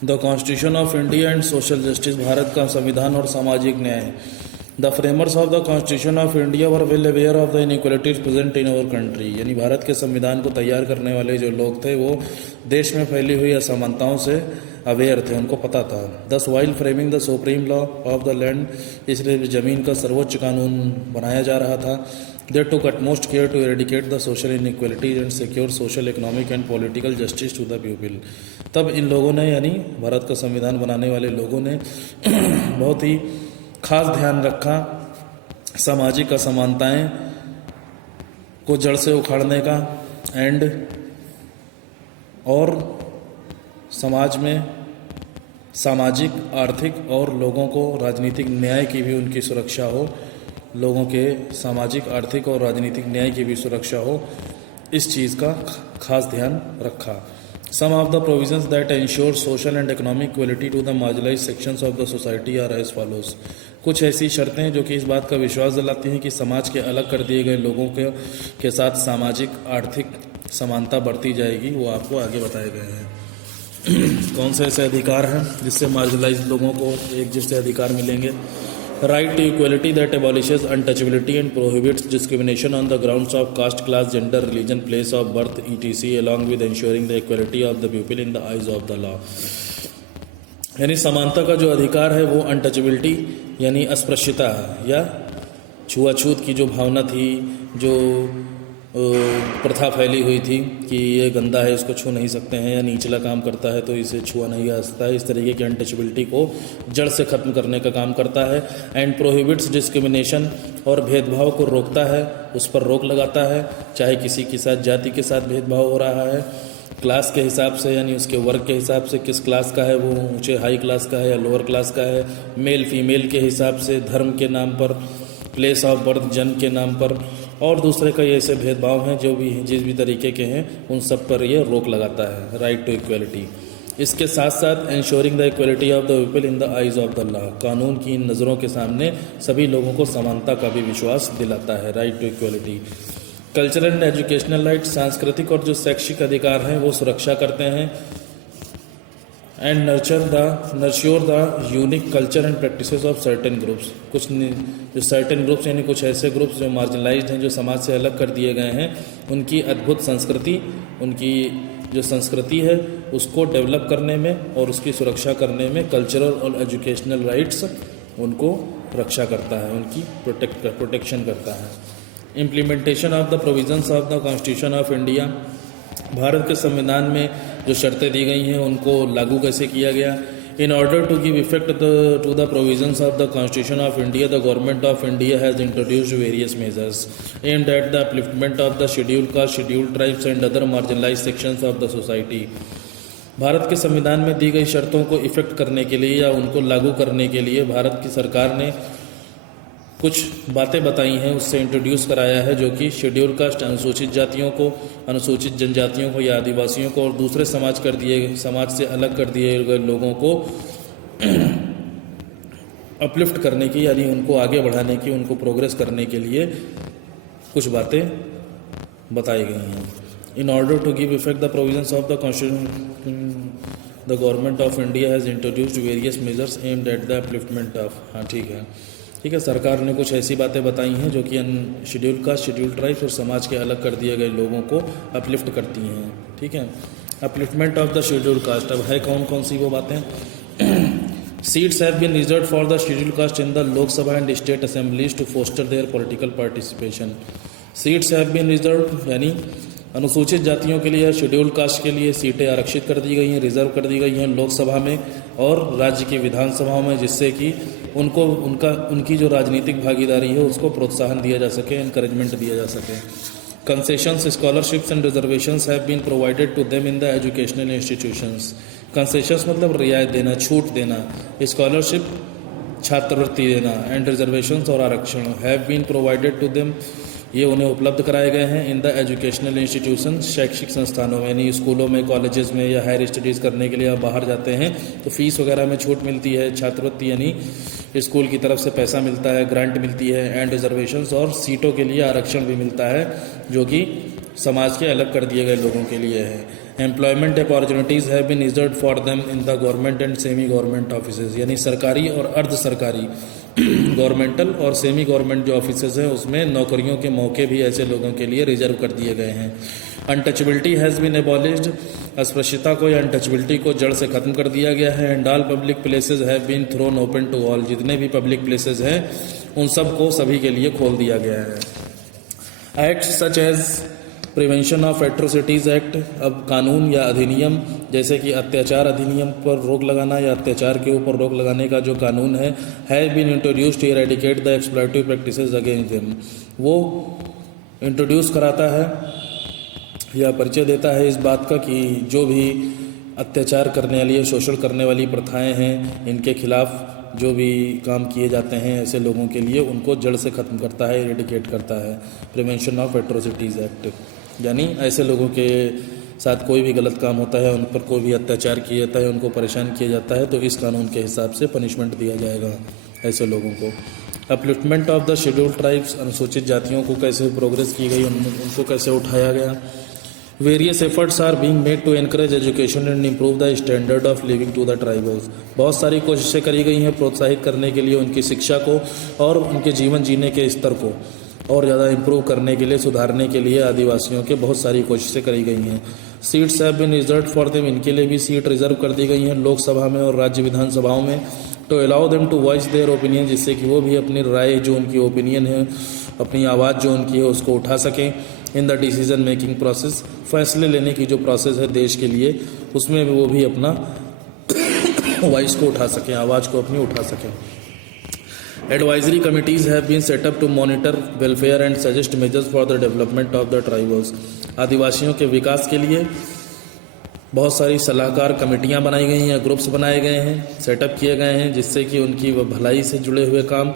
The constitution of India and social justice, Bharat का संविधान और सामाजिक न्याय। The framers of the constitution of India were well aware of the inequalities present in our country, यानी भारत के संविधान को तैयार करने वाले जो लोग थे वो देश में फैली हुई असमानताओं से अवेयर थे, उनको पता था। Thus while framing the supreme law of the land, इसलिए ज़मीन का सर्वोच्च कानून बनाया जा रहा था। They took utmost care to eradicate the social inequalities and secure social economic and political justice to the people. तब इन लोगों ने, यानी भारत का संविधान बनाने वाले लोगों ने बहुत ही खास ध्यान रखा सामाजिक असमानताएं को जड़ से उखाड़ने का और समाज में सामाजिक, आर्थिक और लोगों को राजनीतिक न्याय की भी उनकी सुरक्षा हो, लोगों के सामाजिक, आर्थिक और राजनीतिक न्याय की भी सुरक्षा हो, इस चीज़ का खास ध्यान रखा। Some of the provisions that ensure social and economic equality to the marginalised sections of the society are as follows. कुछ ऐसी शर्तें जो कि इस बात का विश्वास दिलाती हैं कि समाज के अलग कर दिए गए लोगों के साथ सामाजिक, आर्थिक समानता बढ़ती जाएगी, वो आपको आगे बताए गए हैं। कौन से ऐसे अधिकार हैं जिससे मार्जिनलाइज्ड लोगों को एक जैसे अधिकार मिलेंगे? Right to equality that abolishes untouchability and prohibits discrimination on the grounds of caste, class, gender, religion, place of birth etc along with ensuring the equality of the people in the eyes of the law। यानी समानता का जो अधिकार है वो untouchability यानी अस्पृश्यता या छुआछूत की जो भावना थी, जो प्रथा फैली हुई थी कि ये गंदा है, इसको छू नहीं सकते हैं, या नीचला काम करता है तो इसे छुआ नहीं जा सकता है, इस तरीके की अनटचेबिलिटी को जड़ से ख़त्म करने का काम करता है। एंड प्रोहिबिट्स डिस्क्रिमिनेशन, और भेदभाव को रोकता है, उस पर रोक लगाता है, चाहे किसी के साथ जाति के साथ भेदभाव हो रहा है, क्लास के हिसाब से यानी उसके वर्ग के हिसाब से, किस क्लास का है वो, ऊँचे हाई क्लास का है या लोअर क्लास का है, मेल फीमेल के हिसाब से, धर्म के नाम पर, प्लेस ऑफ बर्थ जन्म के नाम पर, और दूसरे का ये ऐसे भेदभाव हैं जो भी जिस भी तरीके के हैं उन सब पर ये रोक लगाता है। Right to equality. इसके साथ साथ ensuring the equality of the people in the eyes of the law, कानून की इन नज़रों के सामने सभी लोगों को समानता का भी विश्वास दिलाता है। Right to equality. Cultural and educational right, सांस्कृतिक और जो शैक्षिक अधिकार हैं वो सुरक्षा करते हैं। And nurture the unique culture and practices of certain groups, कुछ जो सर्टेन ग्रुप्स यानी कुछ ऐसे ग्रुप्स जो मार्जिनलाइज्ड हैं, जो समाज से अलग कर दिए गए हैं, उनकी अद्भुत संस्कृति, उनकी जो संस्कृति है उसको डेवलप करने में और उसकी सुरक्षा करने में कल्चरल और एजुकेशनल राइट्स उनको रक्षा करता है, उनकी प्रोटेक्शन करता है। Implementation of the provisions of the constitution of India, Bharat के संविधान में जो शर्तें दी गई हैं उनको लागू कैसे किया गया। In order to give effect to the provisions of the constitution of India, the government of India has introduced various measures aimed at the upliftment of the schedule caste, schedule tribes and other marginalised sections of the society. भारत के संविधान में दी गई शर्तों को effect करने के लिए या उनको लागू करने के लिए भारत की सरकार ने कुछ बातें बताई हैं, उससे इंट्रोड्यूस कराया है, जो कि शेड्यूल कास्ट, अनुसूचित जातियों को, अनुसूचित जनजातियों को या आदिवासियों को और दूसरे समाज से अलग कर दिए गए लोगों को अपलिफ्ट करने की यानी उनको आगे बढ़ाने की, उनको प्रोग्रेस करने के लिए कुछ बातें बताई गई हैं। In order to give effect the provisions of the constitution, the government of India has introduced various measures aimed at the upliftment of, हाँ ठीक है, सरकार ने कुछ ऐसी बातें बताई हैं जो कि शेड्यूल कास्ट, शेड्यूल ट्राइब्स और समाज के अलग कर दिए गए लोगों को अपलिफ्ट करती हैं। ठीक है, upliftment of the schedule caste, अब है कौन कौन सी वो बातें? Seats have been reserved for the schedule caste in the Lok Sabha and state assemblies to foster their political participation. Seats have been reserved यानी अनुसूचित जातियों के लिए, शेड्यूल कास्ट के लिए सीटें आरक्षित कर दी गई हैं, रिजर्व कर दी गई हैं लोकसभा में और राज्य की विधानसभाओं में, जिससे कि उनकी जो राजनीतिक भागीदारी है उसको प्रोत्साहन दिया जा सके, एनकरेजमेंट दिया जा सके। Concessions, scholarships and reservations have been provided to them in the educational institutions. Concessions मतलब रियायत देना, छूट देना, स्कॉलरशिप छात्रवृत्ति देना, एंड रिजर्वेशंस और आरक्षण have been provided to them, ये उन्हें उपलब्ध कराए गए हैं इन द एजुकेशनल इंस्टीट्यूशन, शैक्षिक संस्थानों में, यानी स्कूलों में, कॉलेजेस में या हायर स्टडीज़ करने के लिए आप बाहर जाते हैं तो फीस वगैरह में छूट मिलती है, छात्रवृत्ति यानी स्कूल की तरफ से पैसा मिलता है, ग्रांट मिलती है, एंड रिजर्वेशंस और सीटों के लिए आरक्षण भी मिलता है जो कि समाज के अलग कर दिए गए लोगों के लिए है। Employment opportunities have been reserved for them in the government and semi government offices, यानी सरकारी और अर्ध सरकारी गवर्नमेंटल और सेमी गवर्नमेंट जो ऑफिसेज हैं उसमें नौकरियों के मौके भी ऐसे लोगों के लिए रिजर्व कर दिए गए हैं। अनटचबिलिटी हैज़ बीन एबॉलिश्ड, अस्पृश्यता को या अनटचबिलिटी को जड़ से ख़त्म कर दिया गया है। And all public places have been thrown open to all, जितने भी पब्लिक प्लेसेज हैं उन सब को सभी के लिए खोल दिया गया है। Act such as prevention of atrocities act, अब कानून या अधिनियम जैसे कि अत्याचार अधिनियम पर रोक लगाना या अत्याचार के ऊपर रोक लगाने का जो कानून है been introduced to eradicate the exploitative practices against them, वो इंट्रोड्यूस कराता है या परिचय देता है इस बात का कि जो भी अत्याचार करने वाली, शोषण करने वाली प्रथाएं हैं, इनके खिलाफ जो भी काम किए जाते हैं ऐसे लोगों के लिए, उनको जड़ से ख़त्म करता है, इरेडिकेट करता है। प्रिवेंशन ऑफ एट्रोसिटीज़ एक्ट, यानी ऐसे लोगों के साथ कोई भी गलत काम होता है, उन पर कोई भी अत्याचार किया जाता है, उनको परेशान किया जाता है, तो इस कानून के हिसाब से पनिशमेंट दिया जाएगा ऐसे लोगों को। Upliftment of the scheduled tribes, अनुसूचित जातियों को कैसे प्रोग्रेस की गई, उनको कैसे उठाया गया। Various efforts are being made to encourage education and improve the standard of living to the tribals, बहुत सारी कोशिशें करी गई हैं प्रोत्साहित करने के लिए उनकी शिक्षा को और उनके जीवन जीने के स्तर को और ज़्यादा इम्प्रूव करने के लिए, सुधारने के लिए आदिवासियों के बहुत सारी कोशिशें करी गई हैं। Seats have been reserved for them, इनके लिए भी सीट रिजर्व कर दी गई हैं लोकसभा में और राज्य विधानसभाओं में। To allow them to voice their opinion, जिससे कि वो भी अपनी राय, जो उनकी ओपिनियन है, अपनी आवाज़ जो उनकी है उसको उठा सकें। In the decision making process, फैसले लेने की जो प्रोसेस है देश के लिए, उसमें वो भी अपना वॉइस को उठा सकें, आवाज़ को अपनी उठा सकें। Advisory committees have been set up to monitor welfare and suggest measures for the development of the tribals, आदिवासियों के विकास के लिए बहुत सारी सलाहकार कमेटियां बनाई गई हैं, ग्रुप्स बनाए गए हैं, सेटअप किए गए हैं, जिससे कि उनकी भलाई से जुड़े हुए काम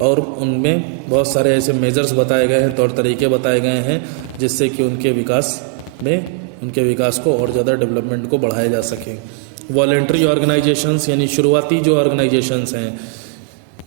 और उनमें बहुत सारे ऐसे मेजर्स बताए गए हैं, तौर तरीके बताए गए हैं, जिससे कि उनके विकास को और ज़्यादा डेवलपमेंट को बढ़ाया जा सके। वॉलेंट्री ऑर्गेनाइजेशंस, यानी शुरुआती जो ऑर्गेनाइजेशंस हैं,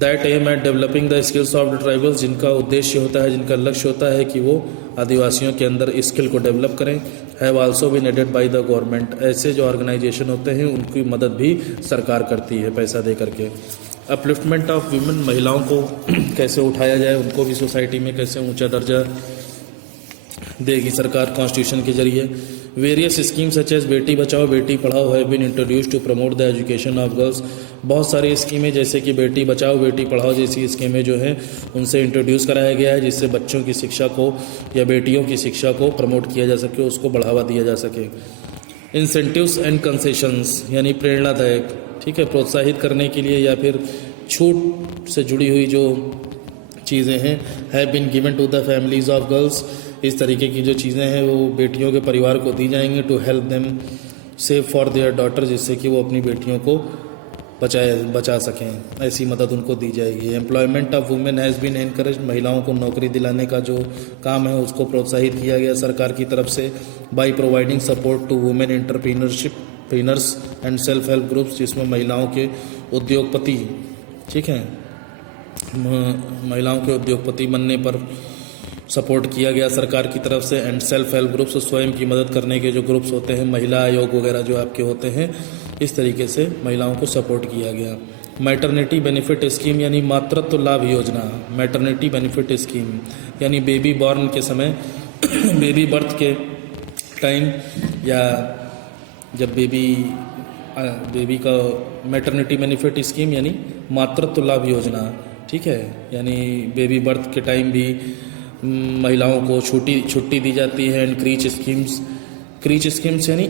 that aim at developing the skills of the tribals, जिनका उद्देश्य होता है, जिनका लक्ष्य होता है कि वो आदिवासियों के अंदर स्किल को डेवलप करें, have also been aided by the government, ऐसे जो ऑर्गेनाइजेशन होते हैं उनकी मदद भी सरकार करती है पैसा दे करके। अपलिफ्टमेंट ऑफ वीमेन, महिलाओं को कैसे उठाया जाए, उनको भी सोसाइटी में कैसे ऊंचा दर्जा देगी सरकार कॉन्स्टिट्यूशन के जरिए। वेरियस स्कीम्स सच एज बेटी Bachao Beti Padhao have been introduced to promote the education of girls, बहुत सारी स्कीमें जैसे कि बेटी बचाओ बेटी पढ़ाओ जैसी स्कीमें जो हैं उनसे इंट्रोड्यूस कराया गया है, जिससे बच्चों की शिक्षा को या बेटियों की शिक्षा को प्रमोट किया जा सके, उसको बढ़ावा दिया जा सके। इंसेंटिव्स एंड कंसेशंस, यानी प्रेरणादायक, ठीक है, प्रोत्साहित करने के लिए या फिर छूट से जुड़ी हुई जो चीज़ें हैं, have been given to the families of girls, इस तरीके की जो चीज़ें हैं वो बेटियों के परिवार को दी जाएंगी, to help them save for their daughter, जिससे कि वो अपनी बेटियों को बचा सकें, ऐसी मदद उनको दी जाएगी। Employment of women has been encourage, महिलाओं को नौकरी दिलाने का जो काम है उसको प्रोत्साहित किया गया सरकार की तरफ से, by providing support to women entrepreneurs and self help groups, जिसमें महिलाओं के उद्योगपति, ठीक है, महिलाओं के उद्योगपति बनने पर सपोर्ट किया गया सरकार की तरफ से। एंड सेल्फ हेल्प ग्रुप्स, स्वयं की मदद करने के जो ग्रुप्स होते हैं, महिला आयोग वगैरह जो आपके होते हैं, इस तरीके से महिलाओं को सपोर्ट किया गया। मैटरनिटी बेनिफिट स्कीम, यानी मातृत्व लाभ योजना, मैटरनिटी बेनिफिट स्कीम, यानी बेबी बॉर्न के समय बेबी बर्थ के टाइम या जब बेबी का मैटरनिटी बेनिफिट स्कीम यानी मातृत्व लाभ योजना, ठीक है, यानी बेबी बर्थ के टाइम भी महिलाओं को छुट्टी दी जाती है। एंड क्रीच स्कीम्स यानी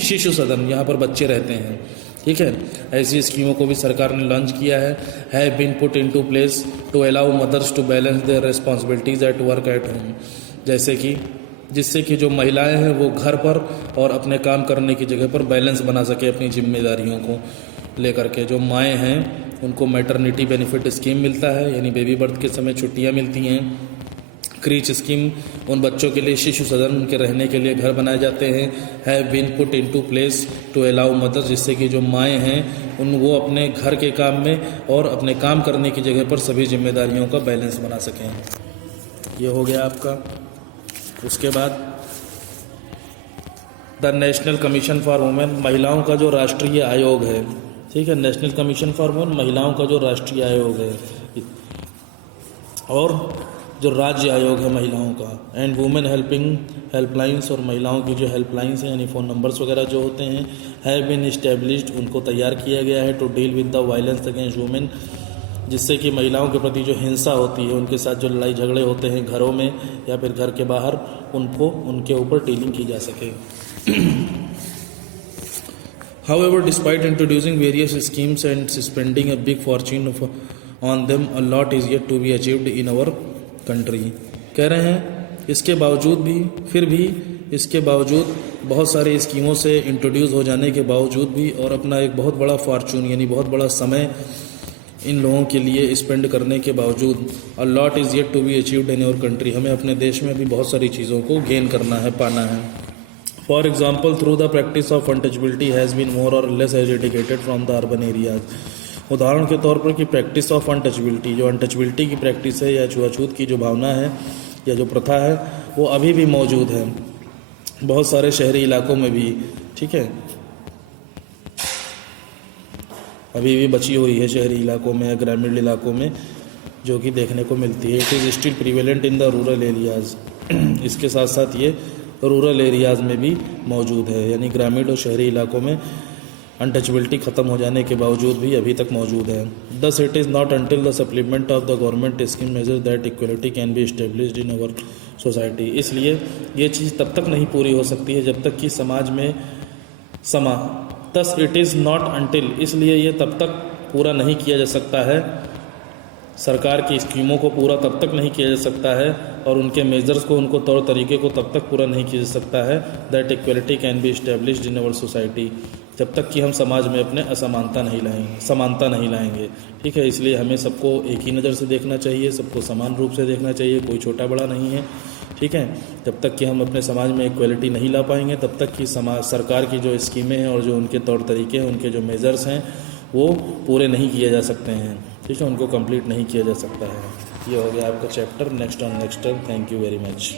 शिशु सदन, यहाँ पर बच्चे रहते हैं, ठीक है, ऐसी स्कीमों को भी सरकार ने लॉन्च किया है। Have been put into place to allow mothers to balance their responsibilities at work at home, जैसे कि जिससे कि जो महिलाएं हैं वो घर पर और अपने काम करने की जगह पर बैलेंस बना सके अपनी जिम्मेदारियों को लेकर के। जो माएँ हैं उनको मैटरनिटी बेनिफिट स्कीम मिलता है, यानी बेबी बर्थ के समय छुट्टियाँ मिलती हैं। क्रीच स्कीम, उन बच्चों के लिए शिशु सदन, उनके रहने के लिए घर बनाए जाते हैं। Have been put into place to allow mothers, जिससे कि जो माएँ हैं वो अपने घर के काम में और अपने काम करने की जगह पर सभी जिम्मेदारियों का बैलेंस बना सकें। ये हो गया आपका। उसके बाद the national commission for women, महिलाओं का जो राष्ट्रीय आयोग है, ठीक है, नेशनल कमीशन फॉर वुमेन महिलाओं का जो राष्ट्रीय आयोग है, और जो राज्य आयोग है महिलाओं का, एंड वुमेन हेल्पलाइंस, और महिलाओं की जो हेल्पलाइंस हैं यानी फ़ोन नंबर्स वगैरह जो होते हैं, हैव बीन इस्टेब्लिश्ड, उनको तैयार किया गया है, to deal with the violence against women, जिससे कि महिलाओं के प्रति जो हिंसा होती है, उनके साथ जो लड़ाई झगड़े होते हैं घरों में या फिर घर के बाहर, उनको उनके ऊपर डीलिंग की जा सके। However, despite introducing various schemes and spending a big fortune on them, a lot is yet to be achieved in our country. कह रहे हैं इसके बावजूद भी, फिर भी इसके बावजूद बहुत सारी स्कीमों से इंट्रोड्यूस हो जाने के बावजूद भी, और अपना एक बहुत बड़ा फॉर्चून यानी बहुत बड़ा समय इन लोगों के लिए स्पेंड करने के बावजूद, a lot is yet to be achieved in our country, हमें अपने देश में भी बहुत सारी चीज़ों को गेन करना है, पाना है। For example, through the practice of untouchability has been more or less educated from the urban areas. उदाहरण के तौर पर कि प्रैक्टिस ऑफ अनटचबिलिटी, जो अनटचबिलिटी की प्रैक्टिस है या छुआछूत की जो भावना है या जो प्रथा है, वो अभी भी मौजूद है बहुत सारे शहरी इलाकों में भी, ठीक है, अभी भी बची हुई है शहरी इलाकों में या ग्रामीण इलाकों में, जो कि देखने को मिलती है। It is still prevalent in the rural areas, इसके साथ साथ ये रूरल एरियाज़ में भी मौजूद है, यानी ग्रामीण और शहरी इलाकों में अनटचबिलिटी ख़त्म हो जाने के बावजूद भी अभी तक मौजूद है। Thus it is not until the supplement of the government scheme measure that equality can be established in our society. इसलिए ये चीज़ तब तक नहीं पूरी हो सकती है जब तक कि समाज में दस इट इज़ नॉट अंटिल, इसलिए ये तब तक पूरा नहीं किया जा सकता है, सरकार की स्कीमों को पूरा तब तक नहीं किया जा सकता है, और उनके मेजर्स को, उनको तौर तरीके को तब तक पूरा नहीं किया जा सकता है, that equality can be established in our society, जब तक कि हम समाज में अपने समानता नहीं लाएंगे। ठीक है, इसलिए हमें सबको एक ही नज़र से देखना चाहिए, सबको समान रूप से देखना चाहिए, कोई छोटा बड़ा नहीं है। ठीक है, जब तक कि हम अपने समाज में इक्वलिटी नहीं ला पाएंगे, तब तक कि सरकार की जो स्कीमें हैं और जो उनके तौर तरीके हैं, उनके जो मेजर्स हैं, वो पूरे नहीं किए जा सकते हैं। ठीक है, उनको कंप्लीट नहीं किया जा सकता है। ये हो गया आपका chapter. Next on next term. Thank you very much.